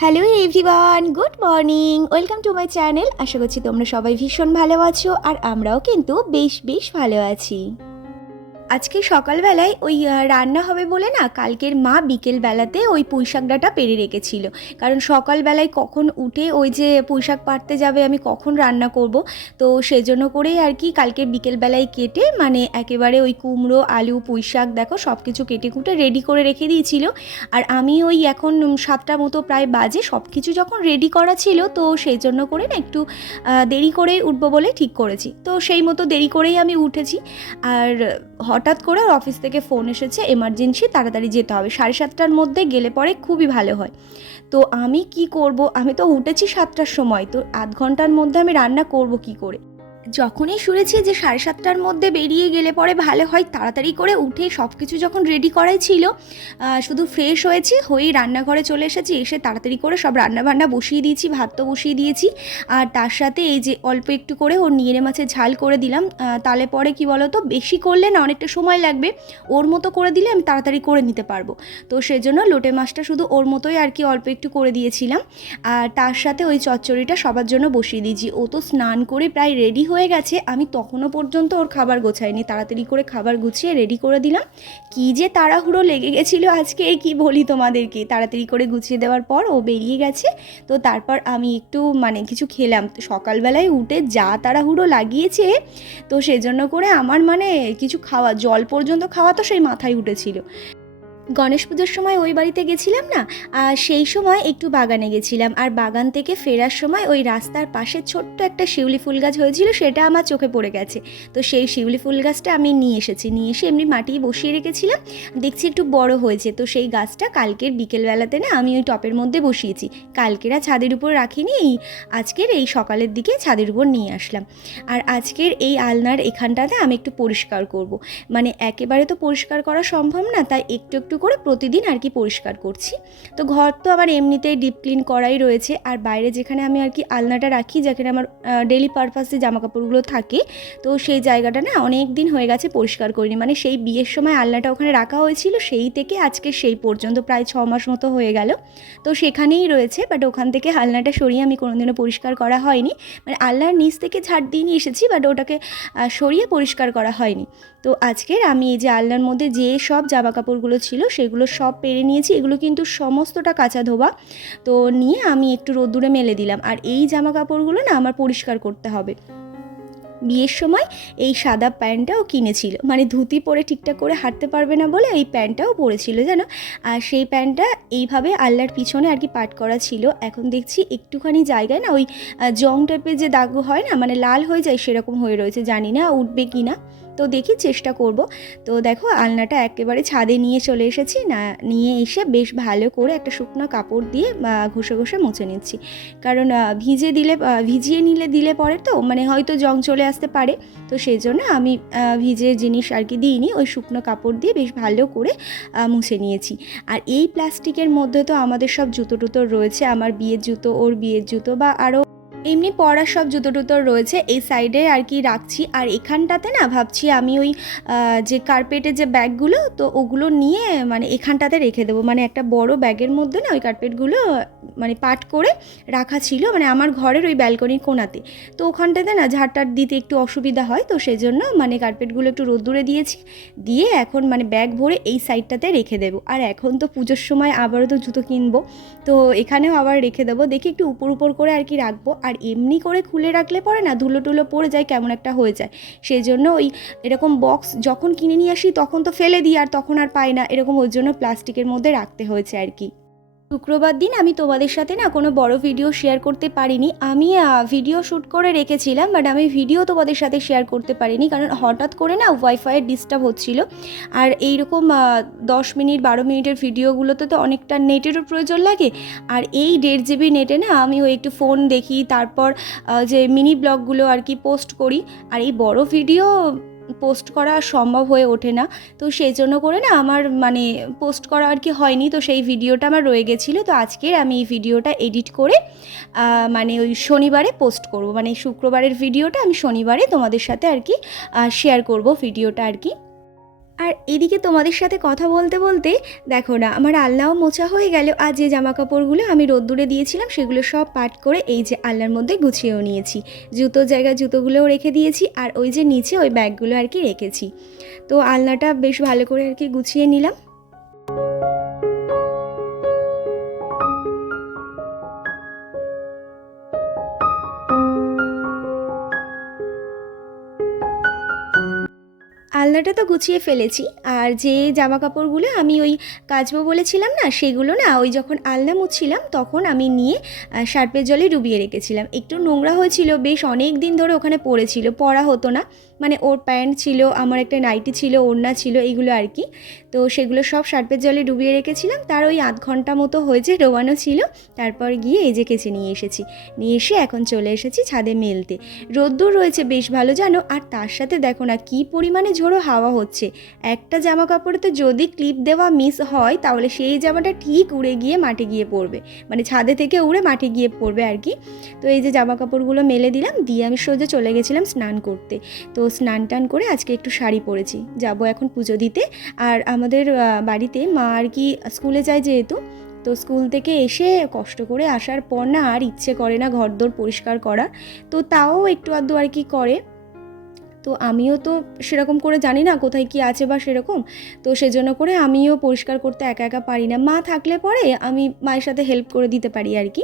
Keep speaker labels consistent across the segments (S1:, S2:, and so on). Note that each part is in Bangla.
S1: Hello everyone good morning welcome to my channel আশা করছি তোমরা সবাই ভীষণ ভালো আছো আর আমরাও কিন্তু বেশ বেশ ভালো আছি। আজকে সকালবেলায় ওই রান্না হবে বলে না কালকের মা বিকেল বেলাতে ওই পুঁইশাক ডাঁটা পেরে রেখেছিল। কারণ সকালবেলায় কখন উঠে ওই যে পুঁইশাক পাড়তে যাবে আমি কখন রান্না করব? তো সেজন্য করেই আর কি কালকে বিকেলবেলায় কেটে মানে একেবারে ওই কুমড়ো, আলু, পুঁইশাক দেখো সব কিছু কেটে কুটে রেডি করে রেখে দিয়েছিল। আর আমি ওই এখন সাতটা মতো প্রায় বাজে সব কিছু যখন রেডি করা ছিল তো সেই জন্য করে না একটু দেরি করে উঠবো বলে ঠিক করেছি। তো সেই মতো দেরি করেই আমি উঠেছি। আর হঠাৎ করে অফিস থেকে ফোন এসেছে এমার্জেন্সি তাড়াতাড়ি যেতে হবে। সাড়ে সাতটার মধ্যে গেলে পরে খুবই ভালো হয়। তো আমি কি করব? আমি তো উঠেছি সাতটার সময়, তো আধ ঘণ্টার মধ্যে আমি রান্না করব কি করে? যখনই শুনেছি যে সাড়ে সাতটার মধ্যে বেরিয়ে গেলে পরে ভালো হয়, তাড়াতাড়ি করে উঠে সব কিছু যখন রেডি করাই ছিল শুধু ফ্রেশ হয়েছি, হয়েই রান্নাঘরে চলে এসেছি, এসে তাড়াতাড়ি করে সব রান্না বান্না বসিয়ে দিয়েছি, ভাত তো বসিয়ে দিয়েছি। আর তার সাথে এই যে অল্প একটু করে ওর নিয়েরে মাছের ঝাল করে দিলাম তাহলে পরে কি বলো তো বেশি করলে না অনেকটা সময় লাগবে, ওর মতো করে দিলে আমি তাড়াতাড়ি করে নিতে পারব। তো সেজন্য লোটে মাছটা শুধু ওর মতোই আর কি অল্প একটু করে দিয়েছিলাম। আর তার সাথে ওই চচ্চড়িটা সবার জন্য বসিয়ে দিয়েছি। ও তো স্নান করে প্রায় রেডি হয়ে গেছে, আমি তখনও পর্যন্ত ওর খাবার গোছাইনি। তাড়াতাড়ি করে খাবার গুছিয়ে রেডি করে দিলাম। কি যে তাড়াহুড়ো লেগে গেছিল আজকে কি বলি তোমাদেরকে? তাড়াতাড়ি করে গুছিয়ে দেওয়ার পর ও বেরিয়ে গেছে। তো তারপর আমি একটু মানে কিছু খেলাম। সকালবেলায় উঠে যা তাড়াহুড়ো লাগিয়েছে, তো সেজন্য করে আমার মানে কিছু খাওয়া, জল পর্যন্ত খাওয়া তো সেই মাথায় উঠেছিল। গণেশ পুজোর সময় ওই বাড়িতে গেছিলাম না? আর সেই সময় একটু বাগানে গেছিলাম। আর বাগান থেকে ফেরার সময় ওই রাস্তার পাশে ছোট্ট একটা শিউলি ফুল গাছ হয়েছিল, সেটা আমার চোখে পড়ে গেছে। তো সেই শিউলি ফুল গাছটা আমি নিয়ে এসেছি। নিয়ে এসে এমনি মাটি বসিয়ে রেখেছিলাম। দেখছি একটু বড় হয়েছে। তো সেই গাছটা কালকের বিকেলবেলাতে না আমি ওই টপের মধ্যে বসিয়েছি। কালকেরা ছাদের উপর রাখিনি। এই আজকের এই সকালের দিকে ছাদের উপর নিয়ে আসলাম। আর আজকের এই আলনার এখানটাতে আমি একটু পরিষ্কার করব। মানে একেবারে তো পরিষ্কার করা সম্ভব না, তাই একটু একটু করে প্রতিদিন আর কি পরিষ্কার করছি। তো ঘর তো আমার এমনিতেই ডিপ ক্লিন করাই রয়েছে। আর বাইরে যেখানে আমি আর কি আলনাটা রাখি, যেখানে আমার ডেলি পারপাসে জামা কাপড়গুলো থাকে, তো সেই জায়গাটা না অনেক দিন হয়ে গেছে পরিষ্কার করিনি। মানে সেই বিয়ের সময় আলনাটা ওখানে রাখা হয়েছিল, সেই থেকে আজকে সেই পর্যন্ত, প্রায় ছ মাস মতো হয়ে গেল। তো সেখানেই রয়েছে বাট ওখান থেকে আলনাটা সরিয়ে আমি কোনোদিনও পরিষ্কার করা হয়নি। মানে আলনার নিচ থেকে ঝাড় দিয়ে নিয়ে এসেছি বাট ওটাকে সরিয়ে পরিষ্কার করা হয়নি। তো আজকের আমি এই যে আলনার মধ্যে যে সব জামা কাপড়গুলো ছিল সেগুলো সব পেরে নিয়েছি। এগুলো কিন্তু সমস্তটা কাঁচা ধোবা তো নিয়ে আমি একটু রোদ্দুরে মেলে দিলাম। আর এই জামা কাপড়গুলো না আমার পরিষ্কার করতে হবে। বিয়ের সময় এই সাদা প্যান্টটাও কিনেছিল। মানে ধুতি পরে ঠিকঠাক করে হাঁটতে পারবে না বলে এই প্যান্টটাও পরেছিল, জানো? আর সেই প্যান্টটা এইভাবে আল্লার পিছনে আর কি পাট করা ছিল। এখন দেখছি একটুখানি জায়গায় না ওই জং টাইপের যে দাগ হয় না মানে লাল হয়ে যায় সেরকম হয়ে রয়েছে। জানি না উঠবে কি না তো দেখি চেষ্টা করব। তো দেখো আলনাটা একেবারে ছাদে নিয়ে চলে এসেছি। না, নিয়ে এসে বেশ ভালো করে একটা শুকনো কাপড় দিয়ে ঘষে ঘষে মুছে নিচ্ছি। কারণ ভিজে দিলে ভিজিয়ে নিলে দিলে পরে তো মানে হয়তো জং চলে আসতে পারে। তো সেই জন্য আমি ভিজে জিনিস আর কি দিইনি, ওই শুকনো কাপড় দিয়ে বেশ ভালো করে মুছে নিয়েছি। আর এই প্লাস্টিকের মধ্যে তো আমাদের সব জুতো টুতো রয়েছে। আমার বিয়ের জুতো, ওর বিয়ের জুতো, বা আরও এমনি পরার সব জুতো টুতো রয়েছে, এই সাইডে আর কি রাখছি। আর এখানটাতে না ভাবছি আমি ওই যে কার্পেটের যে ব্যাগগুলো তো ওগুলো নিয়ে মানে এখানটাতে রেখে দেবো। মানে একটা বড় ব্যাগের মধ্যে না ওই কার্পেটগুলো মানে পাট করে রাখা ছিল। মানে আমার ঘরের ওই ব্যালকনির কোণাতে তো ওখানটাতে না ঝাড়টার দিতে একটু অসুবিধা হয়, তো সেজন্য মানে কার্পেটগুলো একটু রোদ্দুরে দিয়েছি। দিয়ে এখন মানে ব্যাগ ভরে এই সাইডটাতে রেখে দেবো। আর এখন তো পুজোর সময় আবারও তো জুতো কিনবো। তো এখানেও আবার রেখে দেবো। দেখি একটু উপর উপর করে আর কি রাখব। আর এমনি করে খুলে রাখলে পরে না ধুলো টুলো পড়ে যায়, কেমন একটা হয়ে যায়। সেই জন্য ওই এরকম বক্স যখন কিনে নিয়ে আসি তখন তো ফেলে দিই আর তখন আর পাই না। এরকম ওই জন্য প্লাস্টিকের মধ্যে রাখতে হয়েছে আর কি। শুক্রবার দিন আমি তোমাদের সাথে না কোনো বড় ভিডিও শেয়ার করতে পারিনি। আমি ভিডিও শ্যুট করে রেখেছিলাম বাট আমি ভিডিও তোমাদের সাথে শেয়ার করতে পারিনি, কারণ হঠাৎ করে না ওয়াইফাইয়ের ডিস্টার্ব হচ্ছিল। আর এইরকম দশ মিনিট, বারো মিনিটের ভিডিওগুলোতে তো অনেকটা নেটেরও প্রয়োজন লাগে। আর এই দেড় জিবি নেটে না আমি ওই একটু ফোন দেখি, তারপর যে মিনি ব্লগগুলো আর কি পোস্ট করি। আর এই বড় ভিডিও পোস্ট করা সম্ভব হয়ে ওঠে না। তো সেই জন্য করে না আমার মানে পোস্ট করা আর কি হয়নি। তো সেই ভিডিওটা আমার রয়ে গেছিল। তো আজকের আমি এই ভিডিওটা এডিট করে মানে ওই শনিবারে পোস্ট করব। মানে শুক্রবারের ভিডিওটা আমি শনিবারে তোমাদের সাথে আর কি শেয়ার করব ভিডিওটা আর কি। আর এদিকে তোমাদের সাথে কথা বলতে বলতে, দেখো না, আমার আলনাও মোছা হয়ে গেল আর যে জামা কাপড়গুলো আমি রোদ্দুরে দিয়েছিলাম সেগুলো সব পাট করে এই যে আলনার মধ্যে গুছিয়েও নিয়েছি। জুতোর জায়গায় জুতোগুলোও রেখে দিয়েছি আর ওই যে নিচে ওই ব্যাগগুলো আর কি রেখেছি। তো আলনাটা বেশ ভালো করে আর কি গুছিয়ে নিলাম। আলনাটা তো গুছিয়ে ফেলেছি। আর যে জামা কাপড়গুলো আমি ওই কাচবো বলেছিলাম না, সেগুলো না ওই যখন আলনা মুছছিলাম, তখন আমি নিয়ে সার্পের জলে ডুবিয়ে রেখেছিলাম। একটু নোংরা হয়েছিল, বেশ অনেক দিন ধরে ওখানে পড়েছিল, পড়া হতো না। মানে ওর প্যান্ট ছিল, আমার একটা নাইটি ছিল, ওড়না ছিল, এইগুলো আর কি। তো সেগুলো সব সার্পের জলে ডুবিয়ে রেখেছিলাম। তার ওই আধ ঘণ্টা মতো হয়েছে ডোবানো ছিল। তারপর গিয়ে এই যে কেচে নিয়ে এসেছি। নিয়ে এসে এখন চলে এসেছি ছাদে মেলতে। রোদ্দুর রয়েছে বেশ ভালো, জানো? আর তার সাথে দেখো না কী পরিমাণে ঝোড়ো হাওয়া হচ্ছে। একটা জামা কাপড়ে তো যদি ক্লিপ দেওয়া মিস হয়, তাহলে সেই জামাটা ঠিক উড়ে গিয়ে মাঠে গিয়ে পড়বে মানে ছাদে থেকে উড়ে মাঠে গিয়ে পড়বে আর কি। তো এই যে জামা কাপড়গুলো মেলে দিলাম, দিয়ে আমি সোজা চলে গেছিলাম স্নান করতে। তো স্নান টান করে আজকে একটু শাড়ি পরেছি। যাব এখন পুজো দিতে। আর আমাদের বাড়িতে মা আর কি স্কুলে যায় যেহেতু, তো স্কুল থেকে এসে কষ্ট করে আসার পর না আর ইচ্ছে করে না ঘরদোর পরিষ্কার করার। তো তাও একটু আধটু আর কি করে। তো আমিও তো সেরকম করে জানি না কোথায় কি আছে বা সেরকম। তো সেজন্য করে আমিও পরিষ্কার করতে একা একা পারি না। মা থাকলে পরে আমি মায়ের সাথে হেল্প করে দিতে পারি আর কি।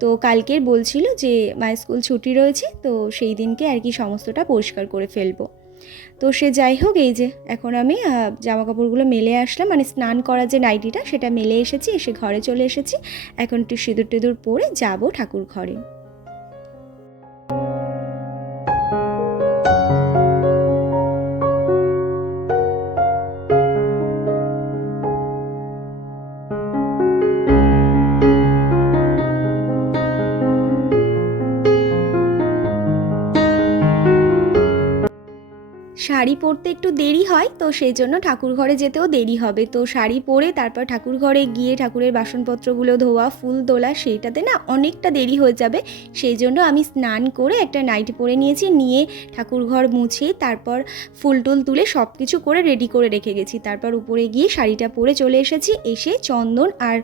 S1: তো কালকের বলছিল যে মায়ের স্কুল ছুটি রয়েছে, তো সেই দিনকে আর কি সমস্তটা পরিষ্কার করে ফেলব। তো সে যাই হোক, এই যে এখন আমি জামা কাপড়গুলো মেলে আসলাম। মানে স্নান করা যে নাইটিটা সেটা মেলে এসেছি, এসে ঘরে চলে এসেছি। এখন একটু সিঁদুর টিঁদুর পরে যাব ঠাকুর ঘরে। পরতে একটু দেরি হয়, তো সেই জন্য ঠাকুর ঘরে যেতেও দেরি হবে। তো শাড়ি পরে তারপর ঠাকুর ঘরে গিয়ে ঠাকুরের বাসনপত্রগুলো ধোয়া, ফুল তোলা, সেইটাতে না অনেকটা দেরি হয়ে যাবে। সেই জন্য আমি স্নান করে একটা নাইটি পরে নিয়েছি, নিয়ে ঠাকুর ঘর মুছে তারপর ফুল টুল তুলে সব কিছু করে রেডি করে রেখে গেছি। তারপর উপরে গিয়ে শাড়িটা পরে চলে এসেছি। এসে চন্দন আর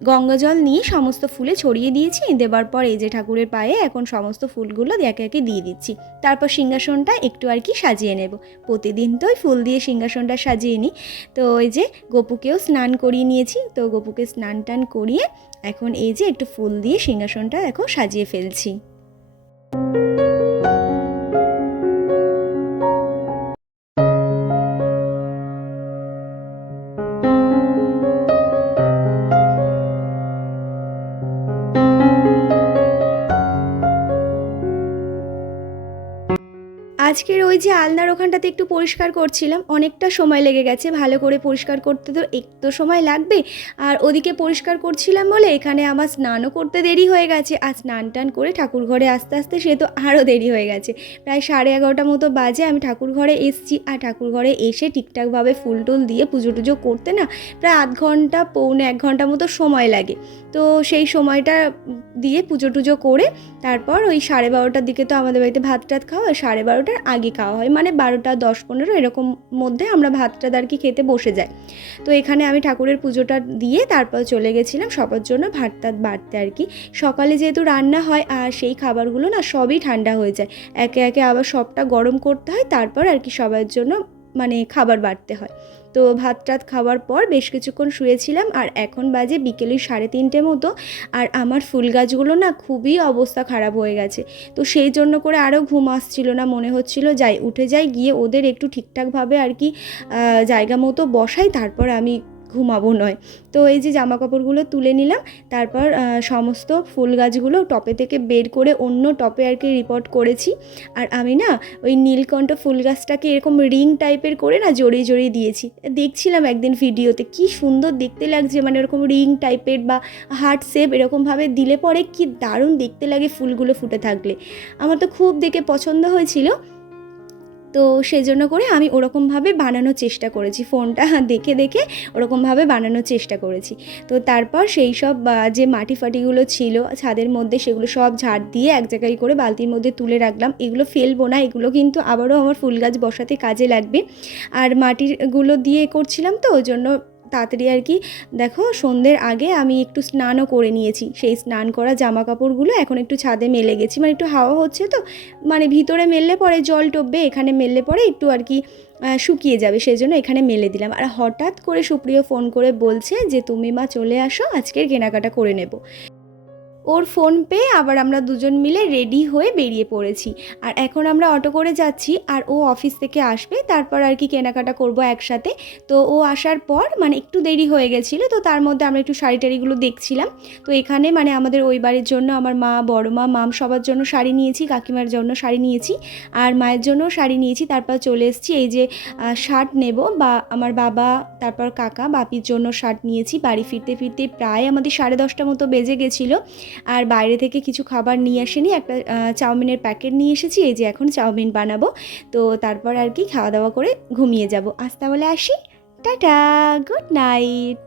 S1: আহ, গঙ্গা জল নিয়ে সমস্ত ফুলে ছড়িয়ে দিয়েছি। দেবার পর এই যে ঠাকুরের পায়ে এখন সমস্ত ফুলগুলো একে একে দিয়ে দিচ্ছি। তারপর সিংহাসনটা একটু আর কি সাজিয়ে নেব। প্রতিদিন তো ফুল দিয়ে সিংহাসনটা সাজিয়ে নিই। তো ওই যে গপুকেও স্নান করিয়ে নিয়েছি। তো গপুকে স্নান টান করিয়ে এখন এই যে একটু ফুল দিয়ে সিংহাসনটা এখন সাজিয়ে ফেলছি। আজকের ওই যে আলনার ওখানটাতে একটু পরিষ্কার করছিলাম, অনেকটা সময় লেগে গেছে, ভালো করে পরিষ্কার করতে তো একটু সময় লাগবে। আর ওদিকে পরিষ্কার করছিলাম বলে এখানে আমার স্নানও করতে দেরি হয়ে গেছে, আর স্নান টান করে ঠাকুর ঘরে আস্তে আস্তে সে তো আরও দেরি হয়ে গেছে। প্রায় সাড়ে এগারোটা মতো বাজে, আমি ঠাকুর ঘরে এসছি, আর ঠাকুর ঘরে এসে ঠিকঠাকভাবে ফুল টুল দিয়ে পুজো টুজো করতে না প্রায় আধ ঘণ্টা, পৌনে এক ঘণ্টা মতো সময় লাগে। তো সেই সময়টা দিয়ে পুজো টুজো করে, তারপর ওই সাড়ে বারোটার দিকে তো আমাদের বাড়িতে ভাত টাত খাওয়া, সাড়ে বারোটার আগে খাওয়া হয়। মানে বারোটা, দশ, পনেরো এরকম মধ্যে আমরা ভাতটা আর কি খেতে বসে যাই। তো এখানে আমি ঠাকুরের পুজোটা দিয়ে তারপর চলে গেছিলাম সবার জন্য ভাত টাত বাড়তে আর কি। সকালে যেহেতু রান্না হয় আর সেই খাবারগুলো না সবই ঠান্ডা হয়ে যায়। একে একে আবার সবটা গরম করতে হয়, তারপর আর কি সবার জন্য মানে খাবার বাড়তে হয়। তো ভাত টাত খাওয়ার পর বেশ কিছুক্ষণ শুয়েছিলাম আর এখন বাজে বিকেলে সাড়ে তিনটে মতো। আর আমার ফুল গাছগুলো না খুবই অবস্থা খারাপ হয়ে গেছে। তো সেই জন্য করে আরও ঘুম আসছিল না, মনে হচ্ছিল যাই, উঠে যাই, গিয়ে ওদের একটু ঠিকঠাকভাবে আর কি জায়গা মতো বসাই, তারপর আমি ঘুমাবো নয়। তো এই যে জামা কাপড়গুলো তুলে নিলাম, তারপর সমস্ত ফুল গাছগুলো টপে থেকে বের করে অন্য টপে আর কি রিপোর্ট করেছি। আর আমি না ওই নীলকণ্ঠ ফুল গাছটাকে এরকম রিং টাইপের করে না জড়িয়ে জড়িয়ে দিয়েছি। দেখছিলাম একদিন ভিডিওতে, কি সুন্দর দেখতে লাগছে মানে এরকম রিং টাইপের বা হার্ট শেপ এরকমভাবে দিলে পরে কি দারুণ দেখতে লাগে ফুলগুলো ফুটে থাকলে। আমার তো খুব দেখে পছন্দ হয়েছিল। তো সেজন্য করে আমি ওরকমভাবে বানানোর চেষ্টা করেছি। ফোনটা দেখে দেখে ওরকমভাবে বানানোর চেষ্টা করেছি। তো তারপর সেই সব যে মাটি ফাটিগুলো ছিল, ছাদের মধ্যে সেগুলো সব ঝাড় দিয়ে এক জায়গায় করে বালতির মধ্যে তুলে রাখলাম। এগুলো ফেলব না, এগুলো কিন্তু আবারও আমার ফুল গাছ বসাতে কাজে লাগবে। আর মাটিরগুলো দিয়ে করছিলাম তো, ওই জন্য তাড়াতাড়ি আর কি, দেখো সন্ধ্যের আগে আমি একটু স্নানও করে নিয়েছি। সেই স্নান করা জামা কাপড়গুলো এখন একটু ছাদে মেলে গেছি। মানে একটু হাওয়া হচ্ছে তো মানে ভিতরে মেললে পরে জল টপবে, এখানে মেললে পরে একটু আর কি শুকিয়ে যাবে। সেই জন্য এখানে মেলে দিলাম। আর হঠাৎ করে সুপ্রিয় ফোন করে বলছে যে, তুমি মা চলে আসো, আজকের কেনাকাটা করে নেব। ওর ফোন পেয়ে আবার আমরা দুজন মিলে রেডি হয়ে বেরিয়ে পড়েছি। আর এখন আমরা অটো করে যাচ্ছি আর ও অফিস থেকে আসবে, তারপর আর কি কেনাকাটা করব একসাথে। তো ও আসার পর মানে একটু দেরি হয়ে গেছিল, তো তার মধ্যে আমরা একটু শাড়ি টাড়িগুলো দেখছিলাম। তো এখানে মানে আমাদের ওই বাড়ির জন্য আমার মা বড় মা মাম সবার জন্য শাড়ি নিয়েছি, কাকিমার জন্য শাড়ি নিয়েছি, আর মায়ের জন্য শাড়ি নিয়েছি। তারপর চলে এসেছি এই যে শার্ট নেব বা আমার বাবা, তারপর কাকা, বাপির জন্য শার্ট নিয়েছি। বাড়ি ফিরতে ফিরতে প্রায় আমাদের সাড়ে দশটা মতো বেজে গেছিল। আর বাইরে থেকে কিছু খাবার নিয়ে আসেনি। একটা চাউমিনের প্যাকেট নিয়ে এসেছি, এই যে এখন চাউমিন বানাবো। তো তারপর আর কি খাওয়া দাওয়া করে ঘুমিয়ে যাব। আজ তাহলে আসি। Tata, good night.